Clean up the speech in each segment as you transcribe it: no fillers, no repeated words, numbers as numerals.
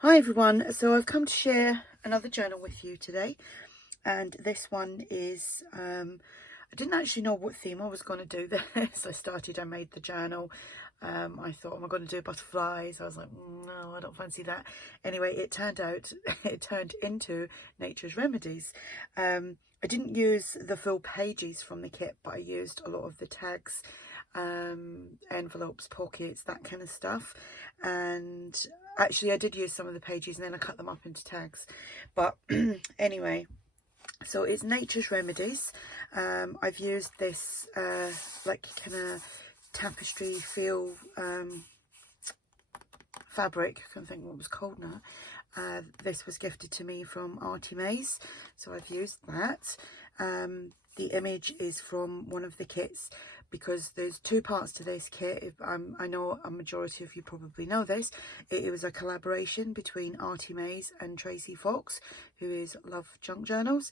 Hi everyone, so I've come to share another journal with you today, and this one is, I didn't actually know what theme I was going to do this. I made the journal, I thought, am I going to do butterflies? I was like, no, I don't fancy that. Anyway, it turned into Nature's Remedies. I didn't use the full pages from the kit, but I used a lot of the tags, envelopes, pockets, that kind of stuff. And actually I did use some of the pages and then I cut them up into tags. But anyway, so it's Nature's Remedies. I've used this like kind of tapestry feel fabric. I can't think what it was called now. This was gifted to me from ARTYmaze, so I've used that. The image is from one of the kits, because there's two parts to this kit. I know a majority of you probably know this. It was a collaboration between ARTYmaze and Tracie Fox, who is Love Junk Journals.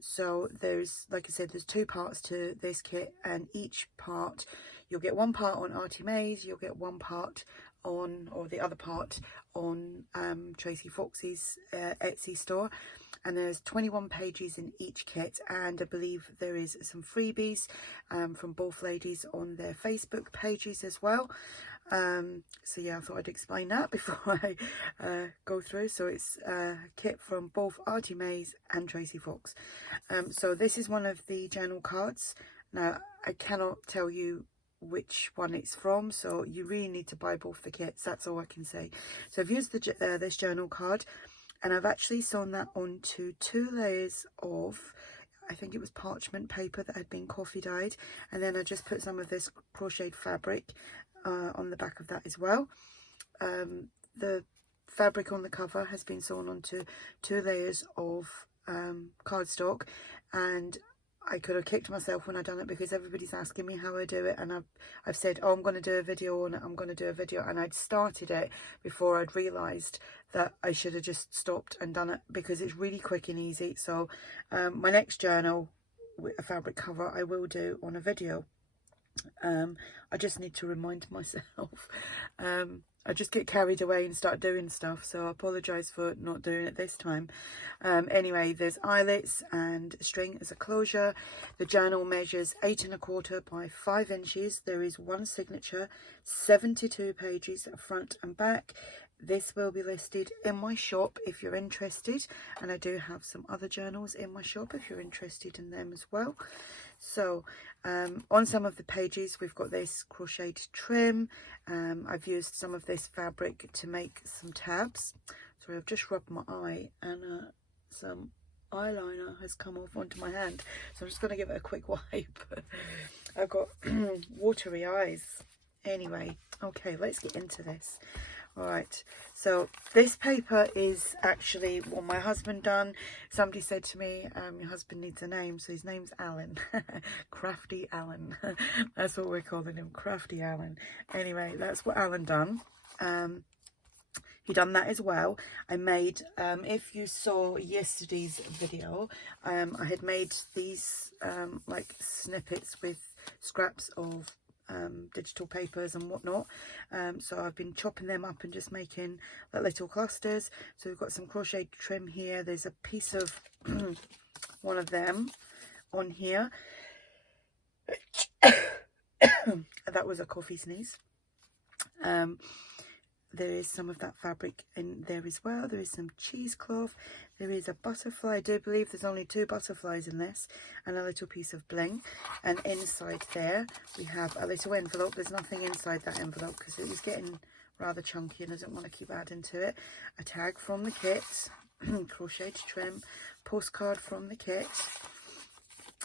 So there's, like I said, there's two parts to this kit, and each part, you'll get one part on ARTYmaze, you'll get one part on, or the other part on Tracie Fox's Etsy store. And there's 21 pages in each kit, and I believe there is some freebies from both ladies on their Facebook pages as well. So yeah, I thought I'd explain that before I go through. So it's a kit from both ARTYmaze and Tracie Fox. So this is one of the journal cards. Now I cannot tell you which one it's from, so you really need to buy both the kits. That's all I can say. So I've used this journal card, and I've actually sewn that onto 2 layers of, I think it was parchment paper that had been coffee dyed, and then I just put some of this crocheted fabric on the back of that as well. The fabric on the cover has been sewn onto 2 layers of cardstock, and I could have kicked myself when I done it, because everybody's asking me how I do it, and I've said, oh, I'm going to do a video on it, I'm going to do a video, and I'd started it before I'd realised that I should have just stopped and done it, because it's really quick and easy. So my next journal with a fabric cover I will do on a video. I just need to remind myself. I just get carried away and start doing stuff, so I apologise for not doing it this time. Anyway, there's eyelets and string as a closure. The journal measures 8 1/4 by 5 inches. There is one signature, 72 pages front and back. This will be listed in my shop if you're interested, and I do have some other journals in my shop if you're interested in them as well. So on some of the pages we've got this crocheted trim. I've used some of this fabric to make some tabs. Sorry, I've just rubbed my eye, and some eyeliner has come off onto my hand, so I'm just going to give it a quick wipe. I've got watery eyes. Anyway, okay, let's get into this. Alright, so this paper is actually what my husband done. Somebody said to me, your husband needs a name, so his name's Alan. Crafty Alan. That's what we're calling him, Crafty Alan. Anyway, that's what Alan done. He done that as well. I made, if you saw yesterday's video, I had made these like snippets with scraps of digital papers and whatnot. So I've been chopping them up and just making like little clusters. So we've got some crochet trim here. There's a piece of one of them on here. That was a coffee sneeze. There is some of that fabric in there as well. There is some cheesecloth. There is a butterfly. I do believe there's only 2 butterflies in this, and a little piece of bling. And inside there we have a little envelope. There's nothing inside that envelope because it was getting rather chunky and I didn't want to keep adding to it. A tag from the kit, crocheted trim, postcard from the kit.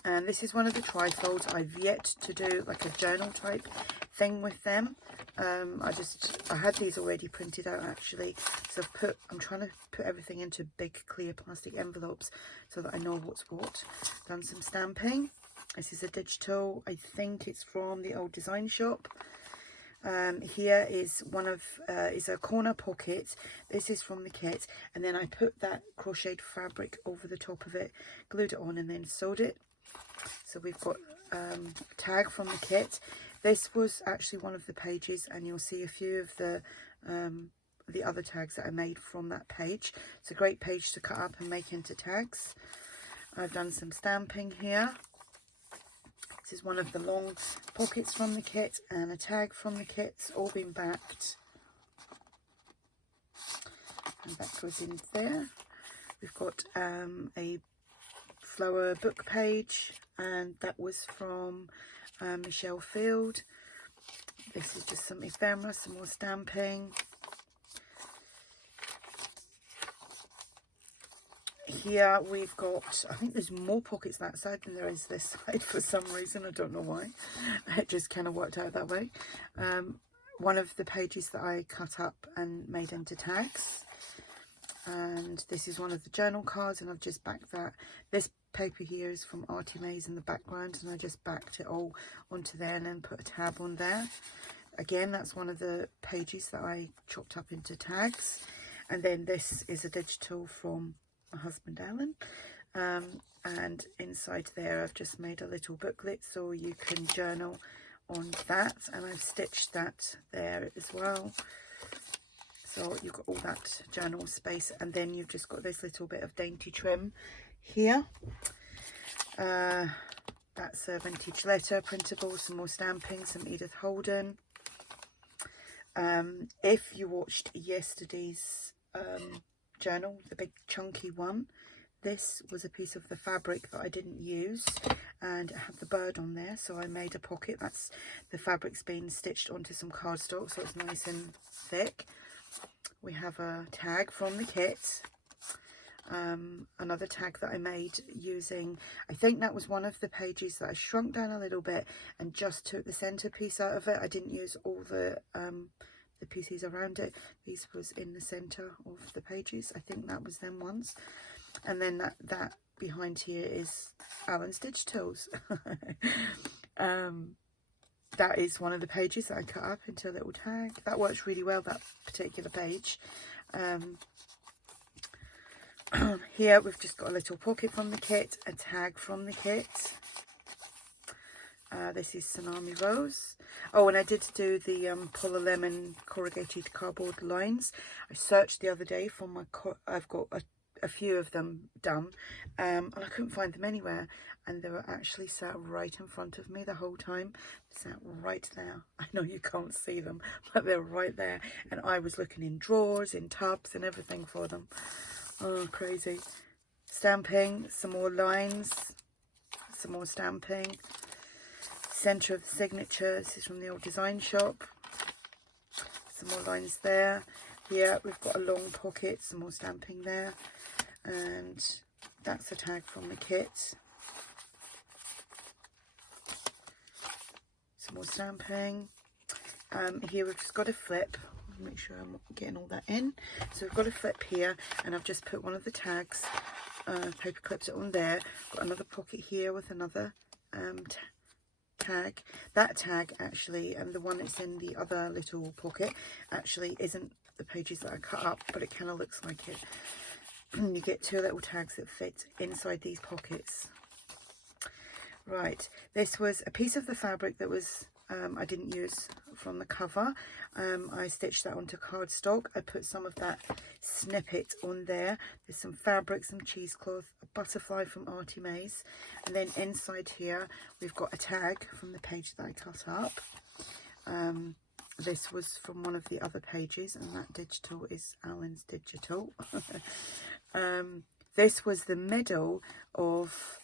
And this is one of the trifolds. I've yet to do like a journal type thing with them. I had these already printed out actually, so I'm trying to put everything into big clear plastic envelopes so that I know what's what. Done some stamping. This is a digital, I think it's from the old design shop. Here is one of is a corner pocket. This is from the kit, and then I put that crocheted fabric over the top of it, glued it on, and then sewed it. So we've got a tag from the kit. This was actually one of the pages, and you'll see a few of the the other tags that I made from that page. It's a great page to cut up and make into tags. I've done some stamping here. This is one of the long pockets from the kit and a tag from the kit. It's all been backed. And that goes in there. We've got a flower book page, and that was from Michelle Field. This is just some ephemera, some more stamping. Here we've got, I think there's more pockets that side than there is this side for some reason. I don't know why. It just kind of worked out that way. One of the pages that I cut up and made into tags. And this is one of the journal cards, and I've just backed that. This paper here is from ARTYmaze in the background, and I just backed it all onto there and then put a tab on there. Again, that's one of the pages that I chopped up into tags. And then this is a digital from my husband Alan, and inside there I've just made a little booklet so you can journal on that, and I've stitched that there as well. So you've got all that journal space, and then you've just got this little bit of dainty trim here. That's a vintage letter printable, some more stamping, some Edith Holden. If you watched yesterday's journal, the big chunky one, this was a piece of the fabric that I didn't use, and it had the bird on there, so I made a pocket. That's the fabric's been stitched onto some cardstock, so it's nice and thick. We have a tag from the kit, another tag that I made using, I think that was one of the pages that I shrunk down a little bit and just took the centerpiece out of it. I didn't use all the pieces around it. These was in the center of the pages. I think that was them ones. And then that behind here is Alan's Digitals. That is one of the pages that I cut up into a little tag. That works really well, that particular page. Here we've just got a little pocket from the kit, a tag from the kit. This is Tsunami Rose. Oh, and I did do the Pull a Lemon corrugated cardboard lines. I searched the other day for my, I've got a few of them done, and I couldn't find them anywhere, and they were actually sat right in front of me the whole time. Sat right there. I know you can't see them, but they're right there, and I was looking in drawers, in tubs and everything for them. Oh, crazy. Stamping, some more lines, some more stamping. Centre of the signature, this is from the old design shop. Some more lines there. Here we've got a long pocket, some more stamping there, and that's a tag from the kit. Some more stamping. Here we've just got a flip. Make sure I'm getting all that in. So we've got a flip here, and I've just put one of the tags, paper clipped it on there. Got another pocket here with another tag. That tag actually, and the one that's in the other little pocket, actually isn't the pages that I cut up, but it kind of looks like it. You get two little tags that fit inside these pockets. Right, this was a piece of the fabric that was I didn't use from the cover. I stitched that onto cardstock. I put some of that snippet on there. There's some fabric, some cheesecloth, a butterfly from ARTYmaze, and then inside here we've got a tag from the page that I cut up. This was from one of the other pages, and that digital is Alan's Digital. This was the middle of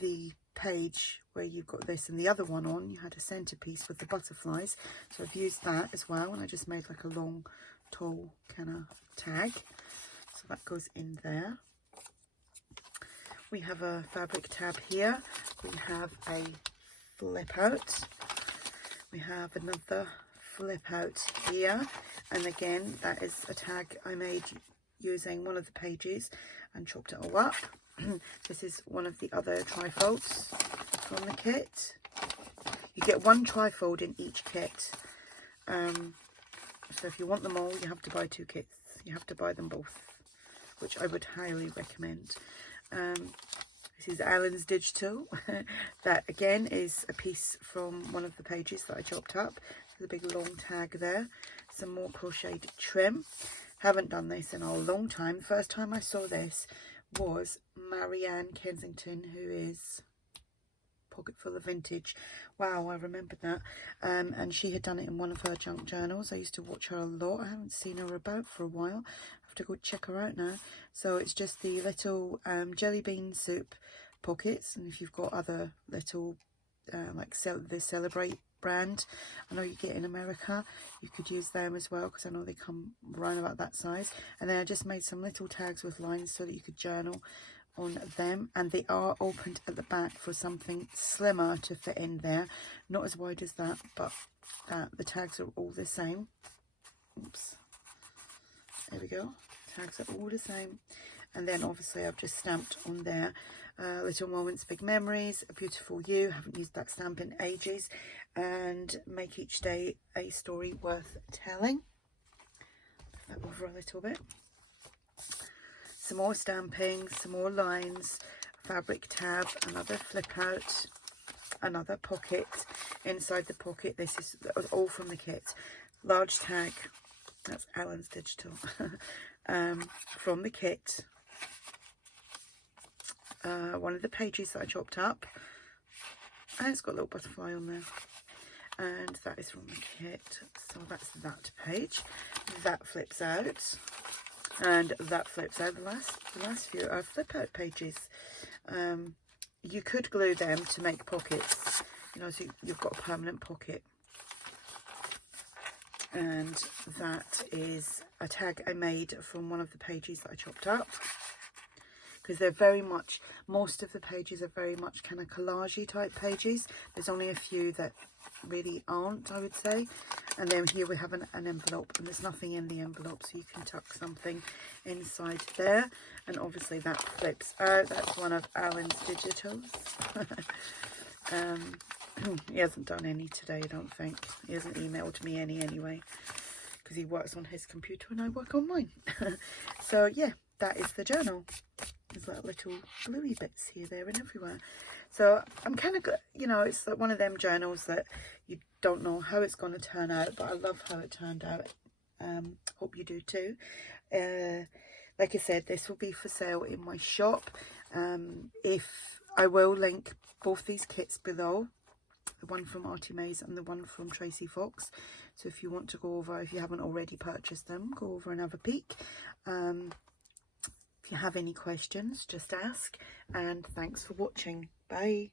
the page where you've got this and the other one on. You had a centerpiece with the butterflies, so I've used that as well, and I just made like a long, tall kind of tag. So that goes in there. We have a fabric tab here. We have a flip out. We have another flip out here, and again that is a tag I made using one of the pages and chopped it all up. This is one of the other trifolds from the kit. You get one trifold in each kit, so if you want them all, you have to buy two kits. You have to buy them both, which I would highly recommend. This is Alan's Digital. That again is a piece from one of the pages that I chopped up. There's a big long tag there. Some more crocheted trim. Haven't done this in a long time. First time I saw this was Marianne Kensington, who is Pocket Full of Vintage. Wow, I remembered that. And she had done it in one of her junk journals. I used to watch her a lot. I haven't seen her about for a while. I have to go check her out now. So it's just the little jelly bean soup pockets, and if you've got other little like the Celebrate brand, I know you get in America, you could use them as well, because I know they come around about that size. And then I just made some little tags with lines so that you could journal on them, and they are opened at the back for something slimmer to fit in there, not as wide as that, but the tags are all the same. Oops, there we go, tags are all the same. And then obviously I've just stamped on there Little Moments, Big Memories, A Beautiful You, haven't used that stamp in ages, and Make Each Day a Story Worth Telling. Put that over a little bit. Some more stamping, some more lines, fabric tab, another flip out, another pocket. Inside the pocket, that was all from the kit. Large tag, that's Alan's Digital, from the kit. One of the pages that I chopped up, and it's got a little butterfly on there, and that is from the kit. So that's that page. That flips out, and that flips out. The last few are flip out pages. You could glue them to make pockets, you know, so you've got a permanent pocket. And that is a tag I made from one of the pages that I chopped up, because they're very much, most of the pages are very much kind of collagey type pages. There's only a few that really aren't, I would say. And then here we have an envelope, and there's nothing in the envelope, so you can tuck something inside there. And obviously that flips out. That's one of Alan's Digitals. He hasn't done any today, I don't think. He hasn't emailed me any anyway, because he works on his computer and I work on mine. So yeah, that is the journal. There's like little bluey bits here, there and everywhere. So I'm kind of, you know, it's like one of them journals that you don't know how it's going to turn out, but I love how it turned out. Hope you do too. Like I said, this will be for sale in my shop. If I will link both these kits below, the one from ARTYmaze and the one from Tracie Fox. So if you want to go over, if you haven't already purchased them, go over and have a peek. If you have any questions, just ask, and thanks for watching. Bye.